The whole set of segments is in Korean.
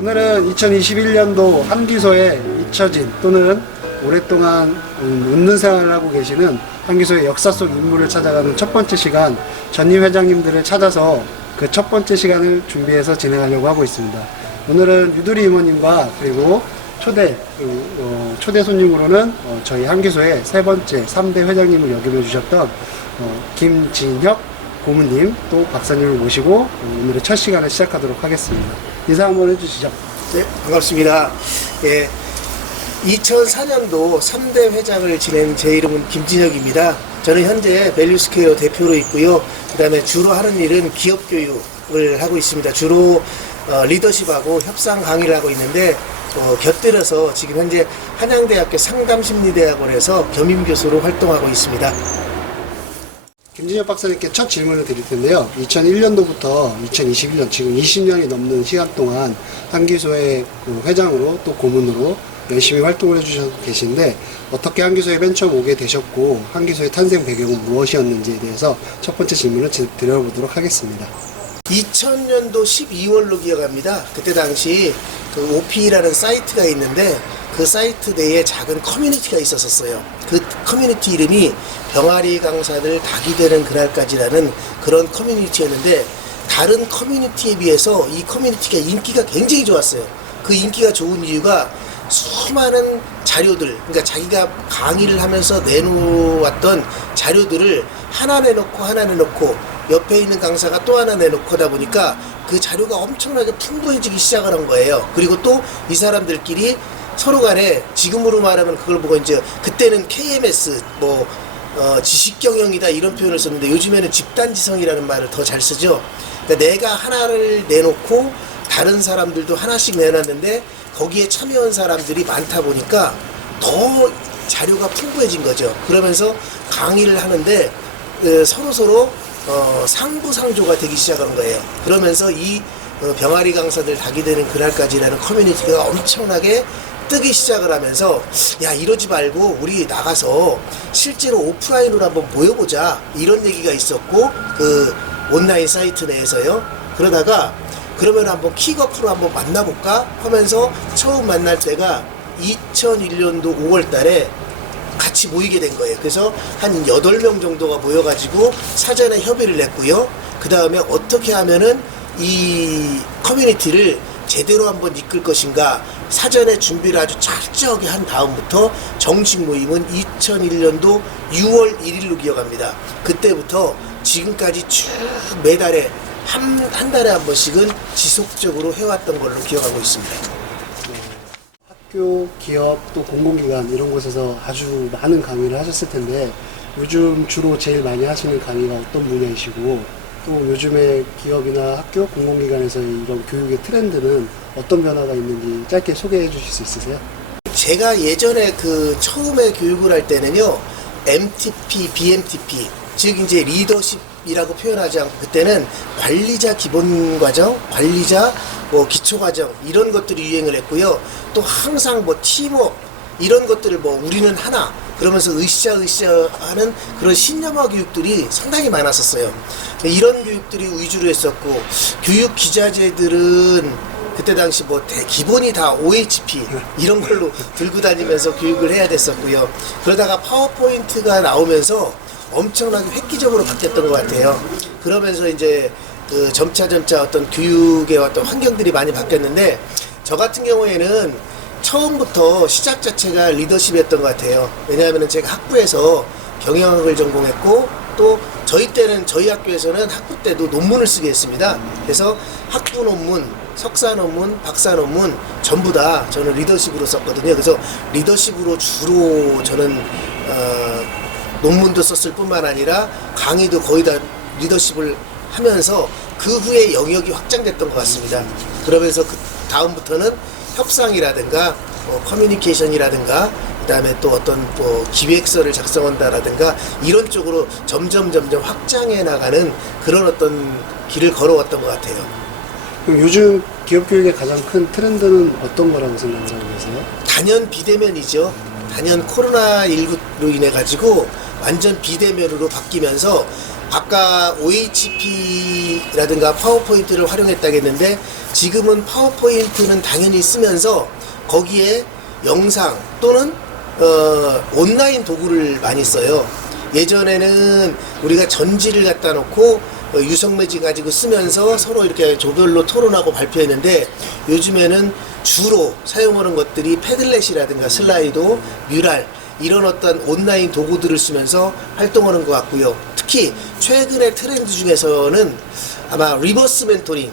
오늘은 2021년도 한기소에 잊혀진 또는 오랫동안 웃는 생활을 하고 계시는 한기소의 역사 속 인물을 찾아가는 첫 번째 시간, 전임 회장님들을 찾아서 그 첫 번째 시간을 준비해서 진행하려고 하고 있습니다. 오늘은 유두리 이모님과 그리고 초대 손님으로는 저희 한기소의 세 번째 3대 회장님을 역임해 주셨던 김진혁 고문님 또 박사님을 모시고 오늘의 첫 시간을 시작하도록 하겠습니다. 인사 한번 해주시죠. 네, 반갑습니다. 예, 2004년도 3대 회장을 지낸 제 이름은 김진혁입니다. 저는 현재 밸류스퀘어 대표로 있고요. 그 다음에 주로 하는 일은 기업 교육을 하고 있습니다. 주로 리더십하고 협상 강의를 하고 있는데 곁들여서 지금 현재 한양대학교 상담심리대학원에서 겸임교수로 활동하고 있습니다. 김진혁 박사님께 첫 질문을 드릴 텐데요. 2001년도부터 2021년, 지금 20년이 넘는 시간 동안 한기소의 회장으로 또 고문으로 열심히 활동을 해주셔서 계신데 어떻게 한기소에 맨 처음 오게 되셨고 한기소의 탄생 배경은 무엇이었는지에 대해서 첫 번째 질문을 드려보도록 하겠습니다. 2000년도 12월로 기억합니다. 그때 당시 그 OP라는 사이트가 있는데 그 사이트 내에 작은 커뮤니티가 있었어요. 그 커뮤니티 이름이 병아리 강사들 닭이 되는 그날까지라는 그런 커뮤니티였는데 다른 커뮤니티에 비해서 이 커뮤니티가 인기가 굉장히 좋았어요. 그 인기가 좋은 이유가 수많은 자료들, 그러니까 자기가 강의를 하면서 내놓았던 자료들을 하나 내놓고 옆에 있는 강사가 또 하나 내놓고 하다 보니까 그 자료가 엄청나게 풍부해지기 시작을 한 거예요. 그리고 또 이 사람들끼리 서로 간에 지금으로 말하면 그걸 보고 이제 그때는 KMS 지식경영이다 이런 표현을 썼는데 요즘에는 집단지성이라는 말을 더 잘 쓰죠. 그러니까 내가 하나를 내놓고 다른 사람들도 하나씩 내놨는데 거기에 참여한 사람들이 많다 보니까 더 자료가 풍부해진 거죠. 그러면서 강의를 하는데 서로 상부상조가 되기 시작한 거예요. 그러면서 이 병아리 강사들 닭이 되는 그날까지라는 커뮤니티가 엄청나게 뜨기 시작을 하면서 야 이러지 말고 우리 나가서 실제로 오프라인으로 한번 모여보자 이런 얘기가 있었고 그 온라인 사이트 내에서요. 그러다가 그러면 한번 킥오프로 한번 만나볼까 하면서 처음 만날 때가 2001년도 5월 달에 같이 모이게 된 거예요. 그래서 한 8명 정도가 모여가지고 사전에 협의를 냈고요. 그 다음에 어떻게 하면은 이 커뮤니티를 제대로 한번 이끌 것인가 사전에 준비를 아주 철저하게 한 다음부터 정식 모임은 2001년도 6월 1일로 기억합니다. 그때부터 지금까지 쭉 매달에 한 달에 한 번씩은 지속적으로 해왔던 걸로 기억하고 있습니다. 학교, 기업, 또 공공기관 이런 곳에서 아주 많은 강의를 하셨을 텐데 요즘 주로 제일 많이 하시는 강의가 어떤 분야이시고 또 요즘에 기업이나 학교, 공공기관에서 이런 교육의 트렌드는 어떤 변화가 있는지 짧게 소개해 주실 수 있으세요? 제가 예전에 그 처음에 교육을 할 때는요, MTP, BMTP, 즉 이제 리더십이라고 표현하지 않고 그때는 관리자 기본과정, 관리자 기초과정 이런 것들이 유행을 했고요. 또 항상 팀워크 이런 것들을 우리는 하나 그러면서 으쌰으쌰 하는 그런 신념화 교육들이 상당히 많았었어요. 이런 교육들이 위주로 했었고 교육 기자재들은 그때 당시 기본이 다 OHP 이런 걸로 들고 다니면서 교육을 해야 됐었고요. 그러다가 파워포인트가 나오면서 엄청나게 획기적으로 바뀌었던 것 같아요. 그러면서 이제 그 점차 어떤 교육의 어떤 환경들이 많이 바뀌었는데 저 같은 경우에는 처음부터 시작 자체가 리더십이었던 것 같아요. 왜냐하면 제가 학부에서 경영학을 전공했고 또 저희 학교에서는 학부 때도 논문을 쓰게 했습니다. 그래서 학부 논문, 석사 논문, 박사 논문 전부 다 저는 리더십으로 썼거든요. 그래서 리더십으로 주로 저는 논문도 썼을 뿐만 아니라 강의도 거의 다 리더십을 하면서 그 후에 영역이 확장됐던 것 같습니다. 그러면서 그 다음부터는 협상이라든가 커뮤니케이션이라든가 그다음에 또 어떤 기획서를 작성한다라든가 이런 쪽으로 점점 확장해 나가는 그런 어떤 길을 걸어왔던 것 같아요. 그럼 요즘 기업 교육의 가장 큰 트렌드는 어떤 거라고 생각을 하고 계세요? 단연 비대면이죠. 단연 코로나19로 인해 가지고 완전 비대면으로 바뀌면서 아까 OHP라든가 파워포인트를 활용했다고 했는데 지금은 파워포인트는 당연히 쓰면서 거기에 영상 또는 온라인 도구를 많이 써요. 예전에는 우리가 전지를 갖다 놓고 유성매지 가지고 쓰면서 서로 이렇게 조별로 토론하고 발표했는데 요즘에는 주로 사용하는 것들이 패들렛이라든가 슬라이도, 뮤랄 이런 어떤 온라인 도구들을 쓰면서 활동하는 것 같고요. 특히 최근의 트렌드 중에서는 아마 리버스 멘토링.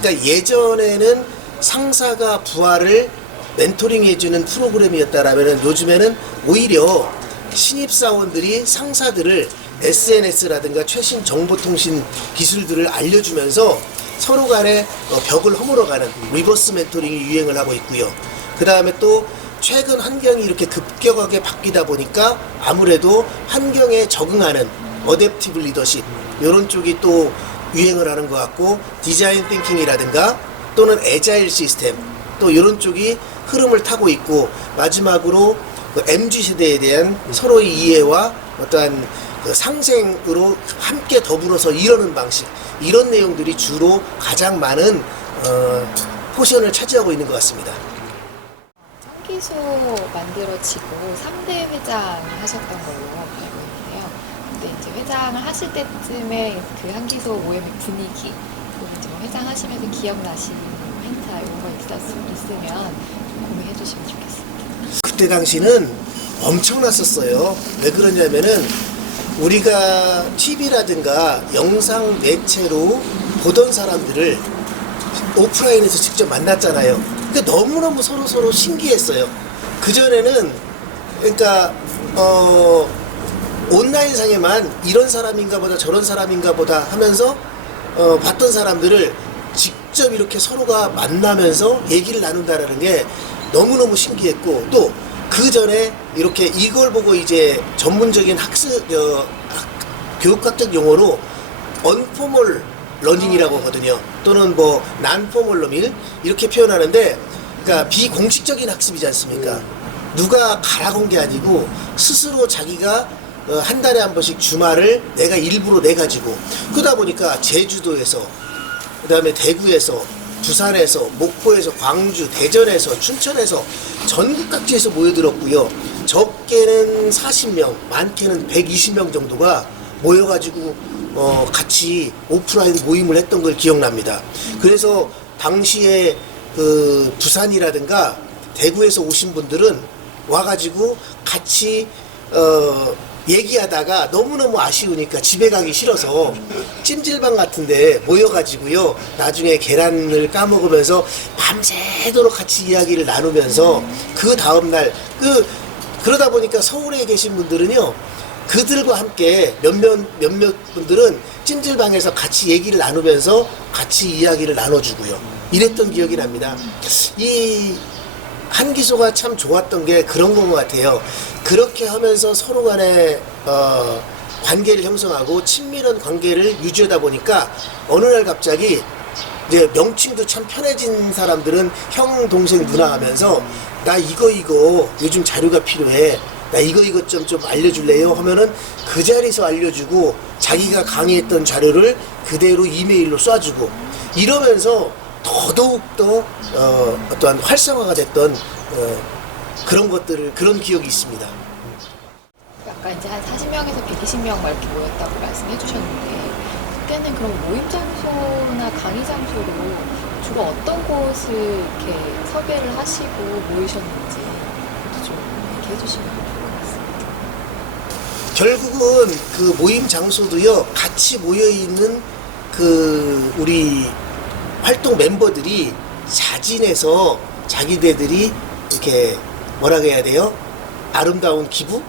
그러니까 예전에는 상사가 부하를 멘토링 해주는 프로그램이었다라면 요즘에는 오히려 신입사원들이 상사들을 SNS라든가 최신 정보통신 기술들을 알려주면서 서로 간에 벽을 허물어가는 리버스 멘토링이 유행을 하고 있고요. 그 다음에 또 최근 환경이 이렇게 급격하게 바뀌다 보니까 아무래도 환경에 적응하는 어댑티브 리더십 이런 쪽이 또 유행을 하는 것 같고 디자인 띵킹이라든가 또는 애자일 시스템 또 이런 쪽이 흐름을 타고 있고 마지막으로 MZ세대에 대한 서로의 이해와 어떠한 상생으로 함께 더불어서 일하는 방식 이런 내용들이 주로 가장 포션을 차지하고 있는 것 같습니다. 한기소 만들어지고 3대 회장을 하셨던 걸로 알고 있는데요. 근데 이제 회장을 하실 때쯤에 그 한기소 모임의 분위기 그리고 이제 회장 하시면서 기억나시는 행사 이런 거 있으면 좀 공유해 주시면 좋겠습니다. 그때 당시는 엄청났었어요. 왜 그러냐면은 우리가 TV라든가 영상 매체로 보던 사람들을 오프라인에서 직접 만났잖아요. 근데 너무너무 서로 신기했어요. 그전에는 그러니까 온라인상에만 이런 사람인가 보다 저런 사람인가 보다 하면서 봤던 사람들을 직접 이렇게 서로가 만나면서 얘기를 나눈다라는 게 너무너무 신기했고 또 그 전에 이렇게 이걸 보고 이제 전문적인 교육학적 용어로 언포멀 러닝이라고 하거든요. 또는 난포멀 러닝 이렇게 표현하는데 그러니까 비공식적인 학습이지 않습니까? 누가 가라고 한 게 아니고 스스로 자기가 한 달에 한 번씩 주말을 내가 일부러 내가지고 그러다 보니까 제주도에서 그다음에 대구에서 부산에서 목포에서 광주 대전에서 춘천에서 전국 각지에서 모여들었고요. 적게는 40명 많게는 120명 정도가 모여가지고 같이 오프라인 모임을 했던 걸 기억납니다. 그래서 당시에 그 부산이라든가 대구에서 오신 분들은 와가지고 같이 얘기하다가 너무너무 아쉬우니까 집에 가기 싫어서 찜질방 같은데 모여가지고요 나중에 계란을 까먹으면서 밤새도록 같이 이야기를 나누면서 그 다음날 그러다 보니까 서울에 계신 분들은요 그들과 함께 몇몇 분들은 찜질방에서 같이 얘기를 나누면서 같이 이야기를 나눠주고요 이랬던 기억이 납니다. 이 한기소가 참 좋았던 게 그런 것 같아요. 그렇게 하면서 서로 간에 관계를 형성하고 친밀한 관계를 유지하다 보니까 어느 날 갑자기 이제 명칭도 참 편해진 사람들은 형, 동생, 누나 하면서 나 이거 요즘 자료가 필요해. 나 이거 좀 알려줄래요? 하면은 그 자리에서 알려주고 자기가 강의했던 자료를 그대로 이메일로 쏴주고 이러면서 더더욱더 어떠한 활성화가 됐던 그런 기억이 있습니다. 아까 이제 한 40명에서 120명 이렇게 모였다고 말씀해 주셨는데 그때는 그럼 모임 장소나 강의 장소로 주로 어떤 곳을 이렇게 섭외를 하시고 모이셨는지 그것도 좀 얘기해 주시면 좋을 것 같습니다. 결국은 그 모임 장소도요 같이 모여있는 그 우리 활동 멤버들이 자진해서 자기네들이 이렇게 뭐라고 해야 돼요? 아름다운 기부?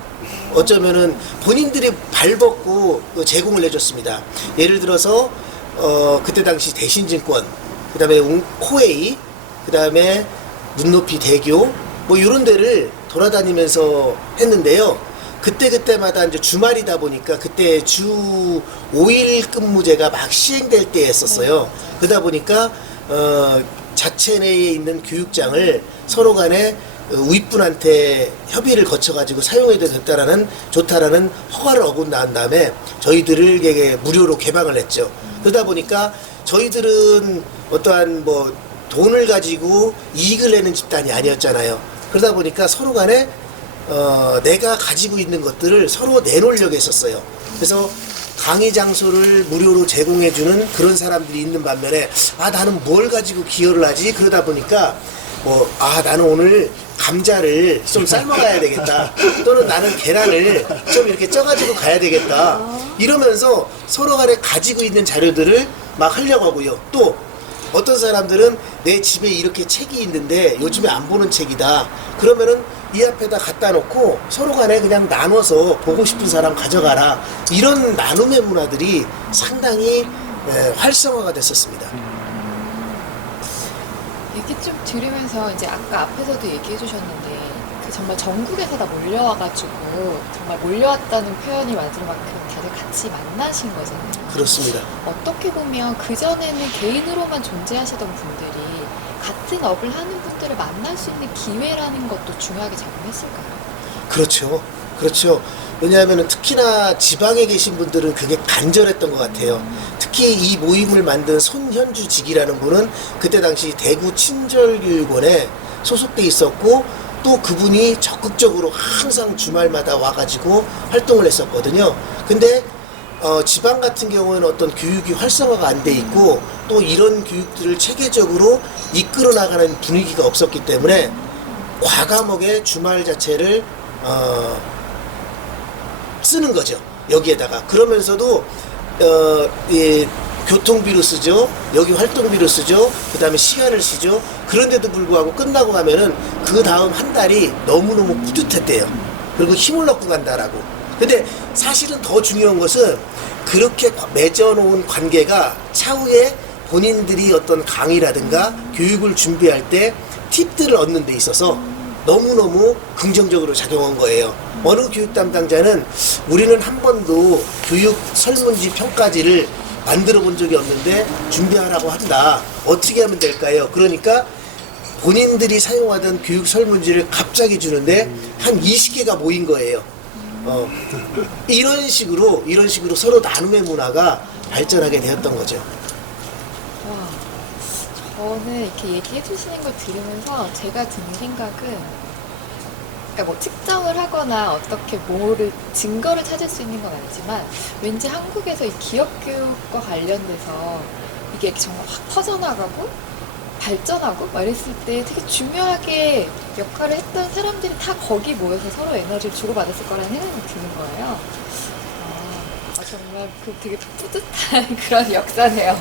어쩌면은 본인들이 발벗고 제공을 해줬습니다. 예를 들어서 그때 당시 대신증권, 그 다음에 코웨이, 그 다음에 눈높이 대교, 뭐 이런 데를 돌아다니면서 했는데요. 그때마다 이제 주말이다 보니까 그때 주 5일 근무제가 막 시행될 때 했었어요. 그러다 보니까 자체 내에 있는 교육장을 서로 간에 윗분한테 협의를 거쳐가지고 사용해도 좋다라는 허가를 얻고 난 다음에 저희들에게 무료로 개방을 했죠. 그러다 보니까 저희들은 어떠한 뭐 돈을 가지고 이익을 내는 집단이 아니었잖아요. 그러다 보니까 서로 간에 내가 가지고 있는 것들을 서로 내놓으려고 했었어요. 그래서 강의 장소를 무료로 제공해주는 그런 사람들이 있는 반면에 나는 뭘 가지고 기여를 하지? 그러다 보니까 나는 오늘 감자를 좀 삶아가야 되겠다. 또는 나는 계란을 좀 이렇게 쪄가지고 가야 되겠다. 이러면서 서로 간에 가지고 있는 자료들을 막 하려고 하고요. 또 어떤 사람들은 내 집에 이렇게 책이 있는데 요즘에 안 보는 책이다. 그러면은 이 앞에다 갖다 놓고 서로 간에 그냥 나눠서 보고 싶은 사람 가져가라. 이런 나눔의 문화들이 상당히 활성화가 됐었습니다. 얘기 좀 들으면서 이제 아까 앞에서도 얘기해 주셨는데 그 정말 전국에서 다 몰려와가지고 정말 몰려왔다는 표현이 맞을 만큼 다들 같이 만나신 거잖아요. 그렇습니다. 어떻게 보면 그전에는 개인으로만 존재하시던 분들이 같은 업을 하는 분들을 만날 수 있는 기회라는 것도 중요하게 작용했을까요? 그렇죠. 왜냐하면 특히나 지방에 계신 분들은 그게 간절했던 것 같아요. 특히 이 모임을 만든 손현주직이라는 분은 그때 당시 대구 친절교육원에 소속돼 있었고 또 그분이 적극적으로 항상 주말마다 와가지고 활동을 했었거든요. 근데 지방 같은 경우에는 어떤 교육이 활성화가 안 돼 있고 또 이런 교육들을 체계적으로 이끌어 나가는 분위기가 없었기 때문에 과감하게 주말 자체를 쓰는 거죠. 여기에다가. 그러면서도 교통비로 쓰죠. 여기 활동비로 쓰죠. 그 다음에 시간을 쓰죠. 그런데도 불구하고 끝나고 가면은 그 다음 한 달이 너무너무 뿌듯했대요. 그리고 힘을 얻고 간다라고. 근데 사실은 더 중요한 것은 그렇게 맺어놓은 관계가 차후에 본인들이 어떤 강의라든가 교육을 준비할 때 팁들을 얻는 데 있어서 너무너무 긍정적으로 작용한 거예요. 어느 교육 담당자는 우리는 한 번도 교육 설문지 평가지를 만들어 본 적이 없는데 준비하라고 한다. 어떻게 하면 될까요? 그러니까 본인들이 사용하던 교육 설문지를 갑자기 주는데 한 20개가 모인 거예요. 이런 식으로 서로 나눔의 문화가 발전하게 되었던 거죠. 와, 저는 이렇게 얘기해 주시는 걸 들으면서 제가 드는 생각은 그러니까 뭐 측정을 하거나 어떻게 뭐를 증거를 찾을 수 있는 건 아니지만 왠지 한국에서 이 기업 교육과 관련돼서 이게 정말 확 퍼져나가고 발전하고 막 이랬을 때 되게 중요하게 역할을 했던 사람들이 다 거기 모여서 서로 에너지를 주고받았을 거라는 생각이 드는 거예요. 정말 그 되게 뿌듯한 그런 역사네요.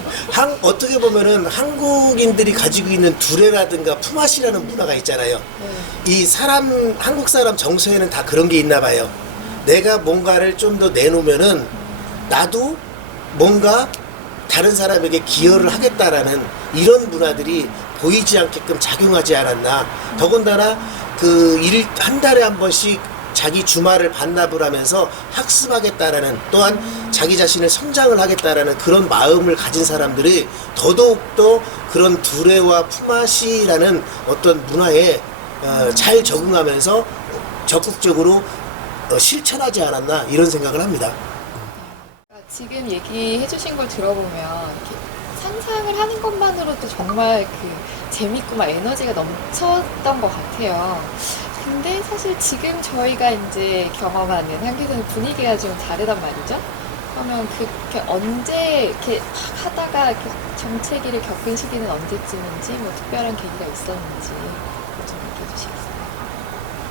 어떻게 보면은 한국인들이 가지고 있는 두레라든가 품앗이라는 문화가 있잖아요. 이 한국 사람 정서에는 다 그런 게 있나 봐요. 내가 뭔가를 좀 더 내놓으면은 나도 뭔가 다른 사람에게 기여를 하겠다라는 이런 문화들이 보이지 않게끔 작용하지 않았나. 더군다나 한 달에 한 번씩 자기 주말을 반납을 하면서 학습하겠다라는 또한 자기 자신을 성장을 하겠다라는 그런 마음을 가진 사람들이 더더욱더 그런 두레와 품앗이라는 어떤 문화에 잘 적응하면서 적극적으로 실천하지 않았나 이런 생각을 합니다. 지금 얘기해 주신 걸 들어보면 이렇게 상상을 하는 것만으로도 정말 재밌고 막 에너지가 넘쳤던 것 같아요. 근데 사실 지금 저희가 이제 경험하는 한기소의 분위기가 좀 다르단 말이죠. 그러면 그렇게 언제 이렇게 막 하다가 이렇게 정체기를 겪은 시기는 언제쯤인지 뭐 특별한 계기가 있었는지 좀 얘기해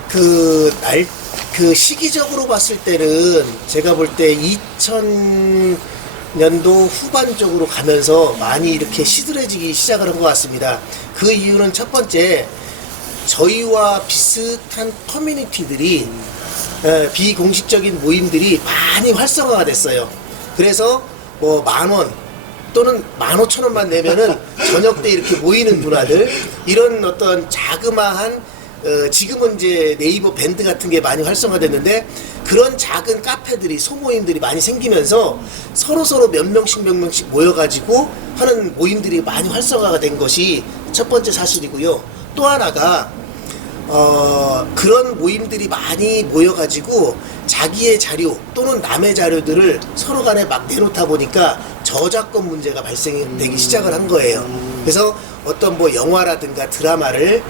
주시겠어요? 시기적으로 봤을 때는 제가 볼 때 2000년도 후반 쪽으로 가면서 많이 이렇게 시들해지기 시작을 한 것 같습니다. 그 이유는 첫 번째, 저희와 비슷한 커뮤니티들이 비공식적인 모임들이 많이 활성화가 됐어요. 그래서 뭐 10,000원, 또는 15,000원만 내면은 저녁 때 이렇게 모이는 문화들, 이런 어떤 자그마한 지금은 이제 네이버 밴드 같은 게 많이 활성화됐는데, 그런 작은 카페들이, 소모임들이 많이 생기면서 서로 몇 명씩 모여가지고 하는 모임들이 많이 활성화가 된 것이 첫 번째 사실이고요. 또 하나가 그런 모임들이 많이 모여가지고 자기의 자료 또는 남의 자료들을 서로 간에 막 내놓다 보니까 저작권 문제가 발생되기 시작을 한 거예요. 그래서 어떤 뭐 영화라든가 드라마를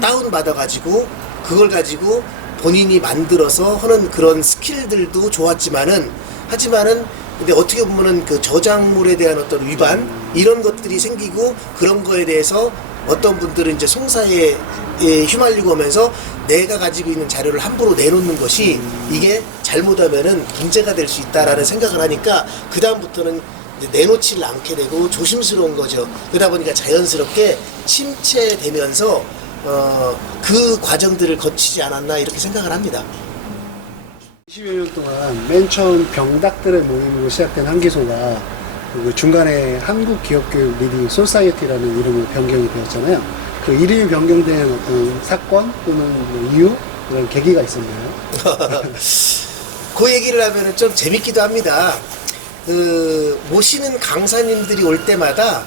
다운받아가지고 그걸 가지고 본인이 만들어서 하는 그런 스킬들도 좋았지만은, 하지만은 근데 어떻게 보면은 그 저작물에 대한 어떤 위반, 이런 것들이 생기고, 그런 거에 대해서 어떤 분들은 이제 송사에 휘말리고 오면서 내가 가지고 있는 자료를 함부로 내놓는 것이 이게 잘못하면은 문제가 될 수 있다라는 생각을 하니까 그 다음부터는 내놓지를 않게 되고 조심스러운 거죠. 그러다 보니까 자연스럽게 침체되면서 그 과정들을 거치지 않았나 이렇게 생각을 합니다. 20여 년 동안 맨 처음 병닭들의 모임으로 시작된 한기소가 그 중간에 한국기업교육 리딩 소사이어티라는 이름으로 변경이 되었잖아요. 그 이름이 변경된 어떤 사건 또는 뭐 이유, 그런 계기가 있었나요? 그 얘기를 하면은 좀 재밌기도 합니다. 모시는 강사님들이 올 때마다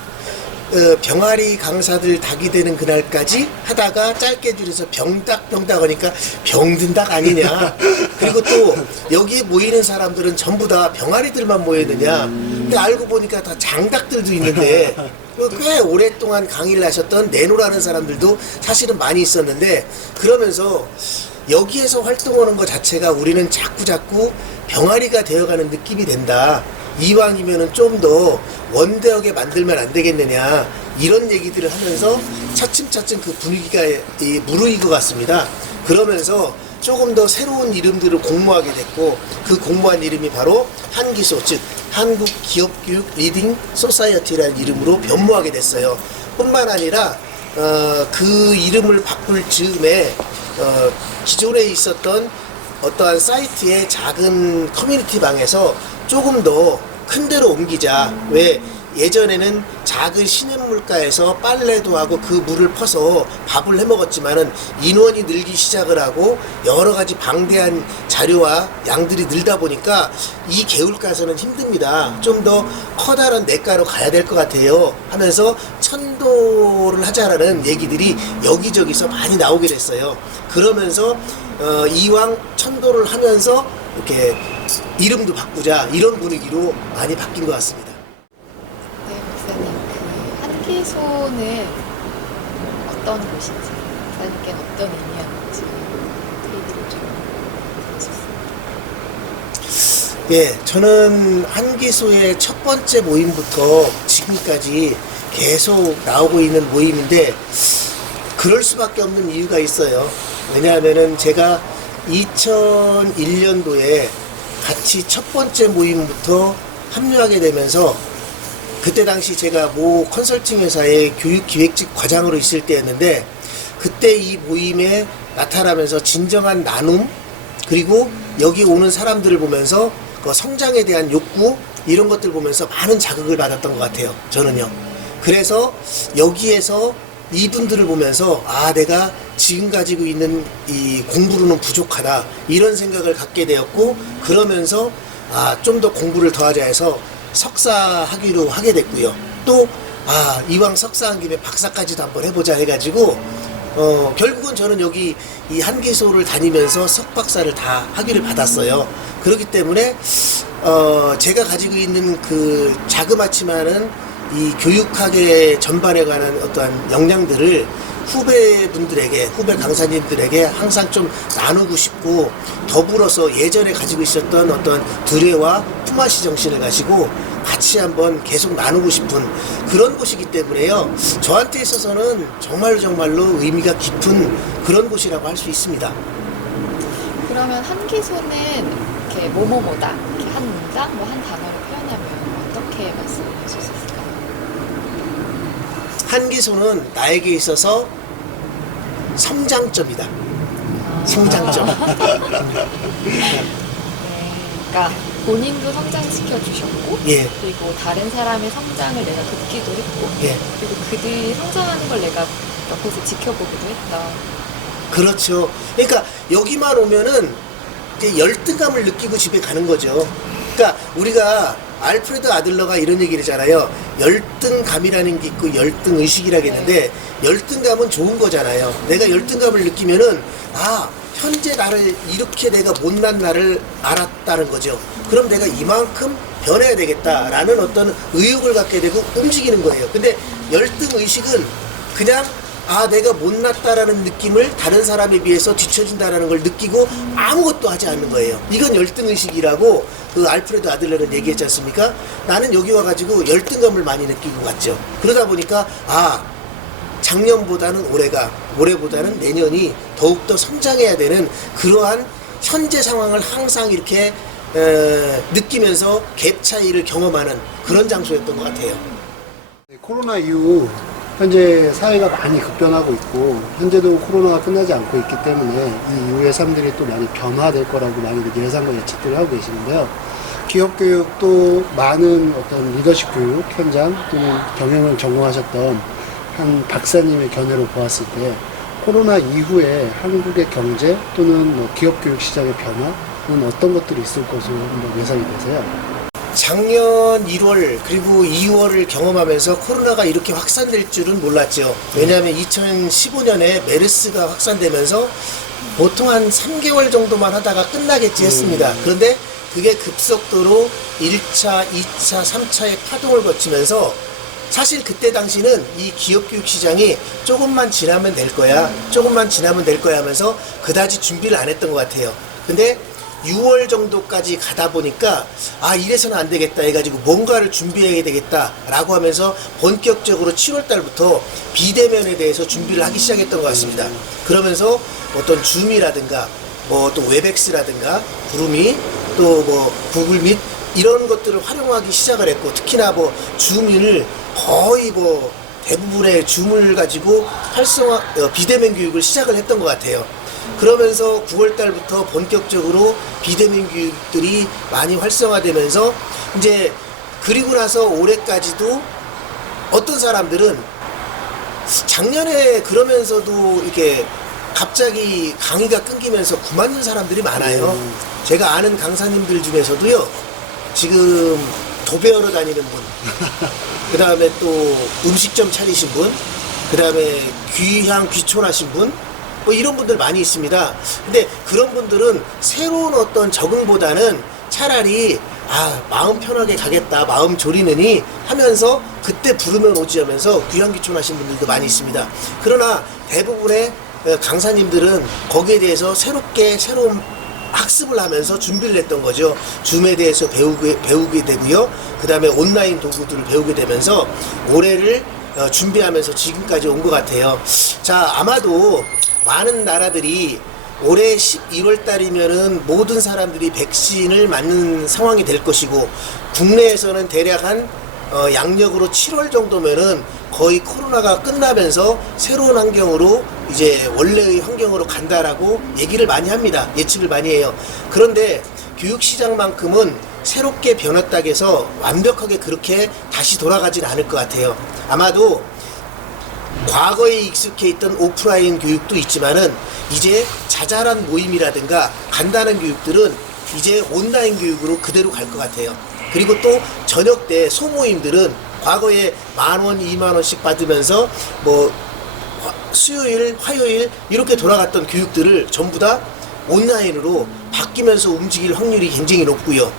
병아리 강사들 닭이 되는 그날까지 하다가 짧게 줄여서 병닭 하니까 병든닭 아니냐. 그리고 또 여기에 모이는 사람들은 전부 다 병아리들만 모였느냐. 근데 알고 보니까 다 장닭들도 있는데, 꽤 오랫동안 강의를 하셨던 내노라는 사람들도 사실은 많이 있었는데, 그러면서 여기에서 활동하는 것 자체가 우리는 자꾸 병아리가 되어가는 느낌이 된다. 이왕이면은 좀 더 원대하게 만들면 안 되겠느냐, 이런 얘기들을 하면서 차츰 그 분위기가 무르익은 것 같습니다. 그러면서 조금 더 새로운 이름들을 공모하게 됐고, 그 공모한 이름이 바로 한기소, 즉 한국기업교육 리딩 소사이어티라는 이름으로 변모하게 됐어요. 뿐만 아니라 그 이름을 바꿀 즈음에 기존에 있었던 어떠한 사이트의 작은 커뮤니티 방에서 조금 더 큰 데로 옮기자. 왜 예전에는 작은 시냇물가에서 빨래도 하고 그 물을 퍼서 밥을 해 먹었지만은 인원이 늘기 시작을 하고 여러 가지 방대한 자료와 양들이 늘다 보니까 이 개울가에서는 힘듭니다. 좀 더 커다란 냇가로 가야 될 것 같아요 하면서 천도를 하자라는 얘기들이 여기저기서 많이 나오게 됐어요. 그러면서 이왕 천도를 하면서 이렇게 이름도 바꾸자, 이런 분위기로 많이 바뀐 것 같습니다. 네, 목사님, 그 한기소는 어떤 곳인지, 목사님께 어떤 의미였는지 그 얘기를 좀 해주셨습니다. 예, 저는 한기소의 첫 번째 모임부터 지금까지 계속 나오고 있는 모임인데, 그럴 수밖에 없는 이유가 있어요. 왜냐하면은 제가 2001년도에 같이 첫 번째 모임부터 합류하게 되면서, 그때 당시 제가 모 컨설팅 회사의 교육기획직 과장으로 있을 때였는데, 그때 이 모임에 나타나면서 진정한 나눔, 그리고 여기 오는 사람들을 보면서 그 성장에 대한 욕구, 이런 것들 보면서 많은 자극을 받았던 것 같아요, 저는요. 그래서 여기에서 이분들을 보면서 내가 지금 가지고 있는 이 공부로는 부족하다, 이런 생각을 갖게 되었고, 그러면서 좀 더 공부를 더 하자 해서 석사학위로 하게 됐고요. 또 이왕 석사한 김에 박사까지도 한번 해보자 해가지고 결국은 저는 여기 이 한기소를 다니면서 석박사를 다 학위를 받았어요. 그렇기 때문에 제가 가지고 있는 그 자그마치만은 이 교육학의 전반에 관한 어떠한 역량들을 후배분들에게, 후배 강사님들에게 항상 좀 나누고 싶고, 더불어서 예전에 가지고 있었던 어떤 드레와 품앗이 정신을 가지고 같이 한번 계속 나누고 싶은 그런 곳이기 때문에요. 저한테 있어서는 정말로 의미가 깊은 그런 곳이라고 할 수 있습니다. 그러면 한기소는 이렇게 뭐뭐뭐다, 이렇게 한 문장, 뭐 한 단어로 표현하면 어떻게 말씀해 주실 수 있을까요? 한기소는 나에게 있어서 성장점이다. 성장점. 네. 그러니까 본인도 성장시켜 주셨고, 예. 그리고 다른 사람의 성장을 내가 돕기도 했고, 예. 그리고 그들이 성장하는 걸 내가 옆에서 지켜보기도 했다. 그렇죠. 그러니까 여기만 오면은 이제 열등감을 느끼고 집에 가는 거죠. 그러니까 우리가 알프레드 아들러가 이런 얘기를 하잖아요. 열등감이라는 게 있고 열등의식이라겠는데, 열등감은 좋은 거잖아요. 내가 열등감을 느끼면은, 아, 현재 나를 이렇게 내가 못난 나를 알았다는 거죠. 그럼 내가 이만큼 변해야 되겠다라는 어떤 의욕을 갖게 되고 움직이는 거예요. 근데 열등의식은 그냥, 아, 내가 못났다라는 느낌을 다른 사람에 비해서 뒤처진다라는 걸 느끼고 아무것도 하지 않는 거예요. 이건 열등의식이라고 그 알프레드 아들러는 얘기했지 않습니까? 나는 여기 와가지고 열등감을 많이 느끼고 갔죠. 그러다 보니까, 아, 작년보다는 올해보다는 내년이 더욱더 성장해야 되는 그러한 현재 상황을 항상 이렇게 느끼면서 갭 차이를 경험하는 그런 장소였던 것 같아요. 코로나 이후 현재 사회가 많이 급변하고 있고 현재도 코로나가 끝나지 않고 있기 때문에 이 이후의 삶들이 또 많이 변화될 거라고 많이 예상과 예측들을 하고 계시는데요. 기업 교육도 많은 어떤 리더십 교육 현장 또는 경영을 전공하셨던 한 박사님의 견해로 보았을 때 코로나 이후에 한국의 경제 또는 뭐 기업 교육 시장의 변화는 어떤 것들이 있을 것으로 한번 예상이 되세요? 작년 1월 그리고 2월을 경험하면서 코로나가 이렇게 확산될 줄은 몰랐죠. 왜냐하면 2015년에 메르스가 확산되면서 보통 한 3개월 정도만 하다가 끝나겠지 했습니다. 그런데 그게 급속도로 1차, 2차, 3차의 파동을 거치면서 사실 그때 당시는 이 기업교육 시장이 조금만 지나면 될 거야, 조금만 지나면 될 거야 하면서 그다지 준비를 안 했던 것 같아요. 근데 6월 정도까지 가다 보니까, 아, 이래서는 안 되겠다 해가지고 뭔가를 준비해야 되겠다 라고 하면서 본격적으로 7월 달부터 비대면에 대해서 준비를 하기 시작했던 것 같습니다. 그러면서 어떤 줌이라든가 뭐 또 웹엑스라든가 구름이 또 뭐 구글밋 이런 것들을 활용하기 시작을 했고, 특히나 뭐 줌을 거의 뭐 대부분의 줌을 가지고 비대면 교육을 시작을 했던 것 같아요. 그러면서 9월 달부터 본격적으로 비대면 교육들이 많이 활성화되면서 이제 그리고 나서 올해까지도 어떤 사람들은 작년에 그러면서도 이렇게 갑자기 강의가 끊기면서 그만둔 사람들이 많아요. 제가 아는 강사님들 중에서도요, 지금 도배하러 다니는 분, 그 다음에 또 음식점 차리신 분, 그 다음에 귀향 귀촌하신 분, 뭐 이런 분들 많이 있습니다. 근데 그런 분들은 새로운 어떤 적응보다는 차라리, 아, 마음 편하게 가겠다, 마음 졸이느니 하면서 그때 부르면 오지 하면서 귀향 귀촌하신 분들도 많이 있습니다. 그러나 대부분의 강사님들은 거기에 대해서 새로운 학습을 하면서 준비를 했던 거죠. 줌에 대해서 배우게 되고요. 그 다음에 온라인 도구들을 배우게 되면서 올해를 준비하면서 지금까지 온 것 같아요. 자, 아마도 많은 나라들이 올해 11월 달이면은 모든 사람들이 백신을 맞는 상황이 될 것이고, 국내에서는 대략 한 양력으로 7월 정도면은 거의 코로나가 끝나면서 새로운 환경으로 이제 원래의 환경으로 간다라고 얘기를 많이 합니다. 예측을 많이 해요. 그런데 교육시장만큼은 새롭게 변했다고 해서 완벽하게 그렇게 다시 돌아가진 않을 것 같아요. 아마도 과거에 익숙해 있던 오프라인 교육도 있지만은 이제 자잘한 모임이라든가 간단한 교육들은 이제 온라인 교육으로 그대로 갈 것 같아요. 그리고 또 저녁 때 소모임들은 과거에 10,000원, 20,000원씩 받으면서 뭐 수요일, 화요일 이렇게 돌아갔던 교육들을 전부 다 온라인으로 바뀌면서 움직일 확률이 굉장히 높고요.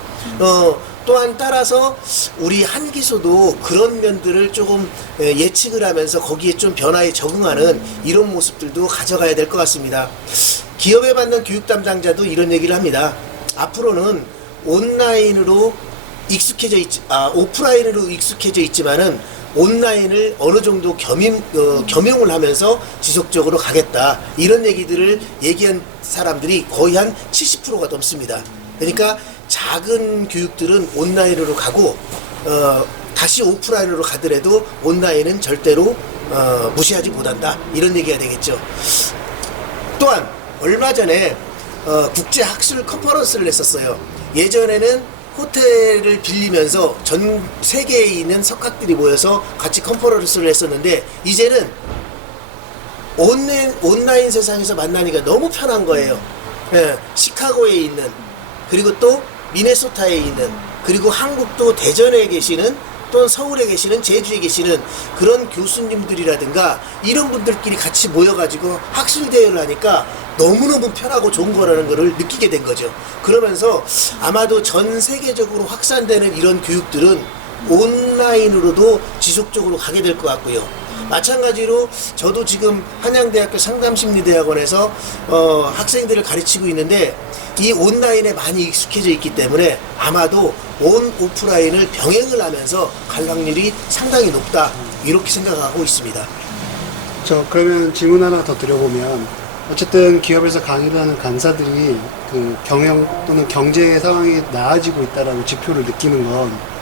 또한 따라서 우리 한기소도 그런 면들을 조금 예측을 하면서 거기에 좀 변화에 적응하는 이런 모습들도 가져가야 될 것 같습니다. 기업에 받는 교육 담당자도 이런 얘기를 합니다. 앞으로는 온라인으로 오프라인으로 익숙해져 있지만은 온라인을 어느 정도 겸용을 하면서 지속적으로 가겠다. 이런 얘기들을 얘기한 사람들이 거의 한 70%가 넘습니다. 그러니까 작은 교육들은 온라인으로 가고, 다시 오프라인으로 가더라도 온라인은 절대로 무시하지 못한다. 이런 얘기가 되겠죠. 또한 얼마 전에 국제 학술 컨퍼런스를 했었어요. 예전에는 호텔을 빌리면서 전 세계에 있는 석학들이 모여서 같이 컨퍼런스를 했었는데 이제는 온라인 세상에서 만나니까 너무 편한 거예요. 예, 시카고에 있는, 그리고 또 미네소타에 있는, 그리고 한국도 대전에 계시는, 또는 서울에 계시는, 제주에 계시는 그런 교수님들이라든가 이런 분들끼리 같이 모여가지고 학술 대회를 하니까 너무너무 편하고 좋은 거라는 거를 느끼게 된 거죠. 그러면서 아마도 전 세계적으로 확산되는 이런 교육들은 온라인으로도 지속적으로 가게 될 것 같고요. 마찬가지로 저도 지금 한양대학교 상담심리대학원에서 학생들을 가르치고 있는데 이 온라인에 많이 익숙해져 있기 때문에 아마도 온 오프라인을 병행을 하면서 갈 확률이 상당히 높다, 이렇게 생각하고 있습니다. 그러면 질문 하나 더 드려보면, 어쨌든 기업에서 강의를 하는 강사들이 그 경영 또는 경제 상황이 나아지고 있다라고 지표를 느끼는 건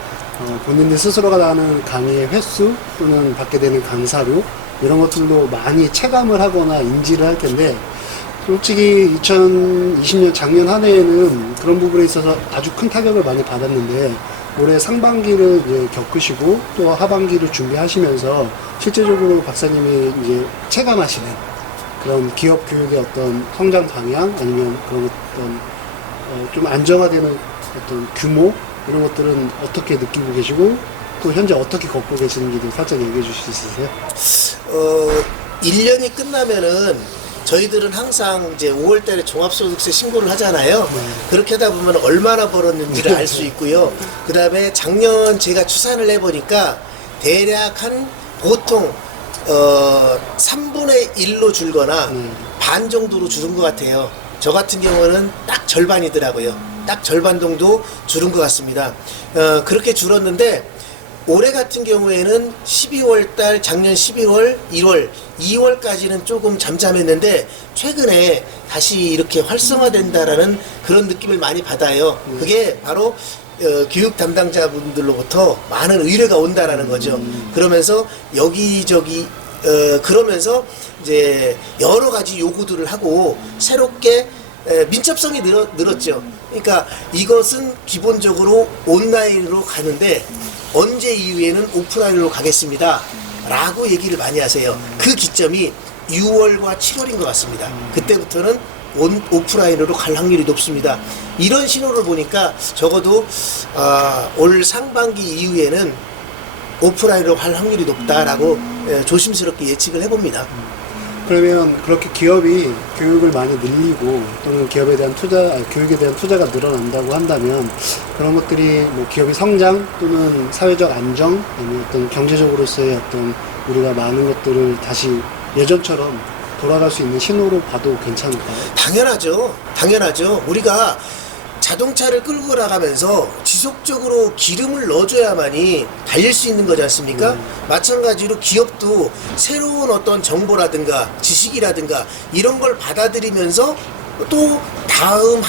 본인들 스스로가 나가는 강의의 횟수 또는 받게 되는 강사료 이런 것들도 많이 체감을 하거나 인지를 할 텐데, 솔직히 2020년 작년 한 해에는 그런 부분에 있어서 아주 큰 타격을 많이 받았는데, 올해 상반기를 이제 겪으시고 또 하반기를 준비하시면서 실제적으로 박사님이 이제 체감하시는 그런 기업 교육의 어떤 성장 방향, 아니면 그런 어떤 좀 안정화되는 어떤 규모, 이런 것들은 어떻게 느끼고 계시고 또 현재 어떻게 겪고 계시는지도 살짝 얘기해 주실 수 있으세요? 1년이 끝나면은 저희들은 항상 이제 5월 달에 종합소득세 신고를 하잖아요. 그렇게 하다 보면 얼마나 벌었는지를 알 수 있고요. 그 다음에 작년 제가 추산을 해보니까 대략 한 보통 3분의 1로 줄거나 반 정도로 줄은 것 같아요. 저 같은 경우는 딱 절반이더라고요. 딱 절반 정도 줄은 것 같습니다. 그렇게 줄었는데 올해 같은 경우에는 12월 달, 작년 12월, 1월, 2월까지는 조금 잠잠했는데 최근에 다시 이렇게 활성화된다라는 그런 느낌을 많이 받아요. 그게 바로 교육 담당자분들로부터 많은 의뢰가 온다라는 거죠. 그러면서 여기저기 그러면서 이제 여러 가지 요구들을 하고 새롭게 민첩성이 늘었죠. 그러니까 이것은 기본적으로 온라인으로 가는데 언제 이후에는 오프라인으로 가겠습니다 라고 얘기를 많이 하세요. 그 기점이 6월과 7월인 것 같습니다. 그때부터는 오프라인으로 갈 확률이 높습니다. 이런 신호를 보니까 적어도 올 상반기 이후에는 오프라인으로 갈 확률이 높다라고 조심스럽게 예측을 해봅니다. 그러면 그렇게 기업이 교육을 많이 늘리고 또는 기업에 대한 교육에 대한 투자가 늘어난다고 한다면 그런 것들이 뭐 기업의 성장 또는 사회적 안정, 아니면 어떤 경제적으로서의 어떤 우리가 많은 것들을 다시 예전처럼 돌아갈 수 있는 신호로 봐도 괜찮을까요? 당연하죠. 우리가 자동차를 끌고 나가면서 지속적으로 기름을 넣어줘야만이 달릴 수 있는 거지 않습니까? 마찬가지로 기업도 새로운 어떤 정보라든가 지식이라든가 이런 걸 받아들이면서 또 다음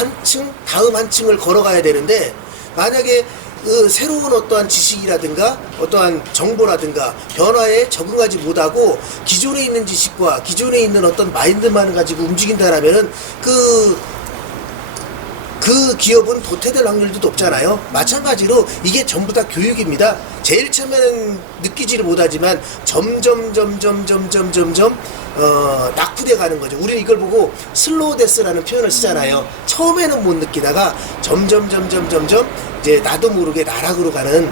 한층을 걸어가야 되는데, 만약에 그 새로운 어떠한 지식이라든가 어떠한 정보라든가 변화에 적응하지 못하고 기존에 있는 지식과 기존에 있는 어떤 마인드만 가지고 움직인다라면은 그 기업은 도태될 확률도 높잖아요. 마찬가지로 이게 전부 다 교육입니다. 제일 처음에는 느끼지를 못하지만 점점 낙후돼 가는 거죠. 우리는 이걸 보고 슬로우 데스라는 표현을 쓰잖아요. 처음에는 못 느끼다가 점점 이제 나도 모르게 나락으로 가는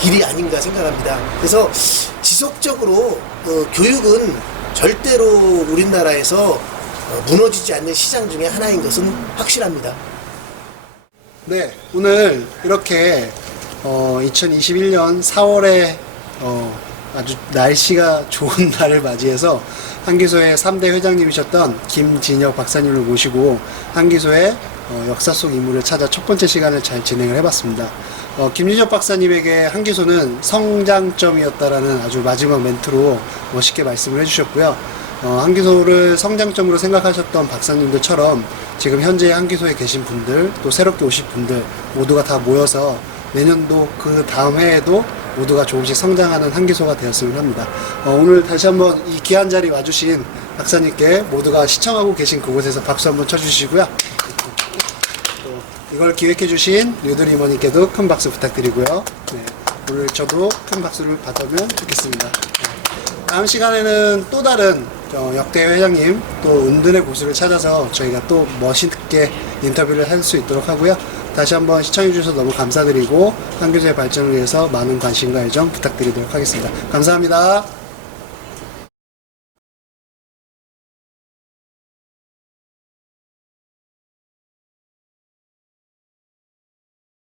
길이 아닌가 생각합니다. 그래서 지속적으로 교육은 절대로 우리나라에서 무너지지 않는 시장 중에 하나인 것은 확실합니다. 네, 오늘 이렇게 2021년 4월에 아주 날씨가 좋은 날을 맞이해서 한기소의 3대 회장님이셨던 김진혁 박사님을 모시고 한기소의 역사 속 인물을 찾아 첫 번째 시간을 잘 진행을 해봤습니다. 김진혁 박사님에게 한기소는 성장점이었다라는 아주 마지막 멘트로 멋있게 말씀을 해주셨고요. 한기소를 성장점으로 생각하셨던 박사님들처럼 지금 현재 한기소에 계신 분들, 또 새롭게 오실 분들 모두가 다 모여서 내년도 그 다음 해에도 모두가 조금씩 성장하는 한기소가 되었으면 합니다. 오늘 다시 한번 이 귀한 자리 와주신 박사님께 모두가 시청하고 계신 그곳에서 박수 한번 쳐주시고요. 또 이걸 기획해주신 류든 이모님께도 큰 박수 부탁드리고요. 네, 오늘 저도 큰 박수를 받으면 좋겠습니다. 다음 시간에는 또 다른 역대 회장님 또 은둔의 고수를 찾아서 저희가 또 멋있게 인터뷰를 할 수 있도록 하고요. 다시 한번 시청해 주셔서 너무 감사드리고 한교수의 발전을 위해서 많은 관심과 애정 부탁드리도록 하겠습니다. 감사합니다.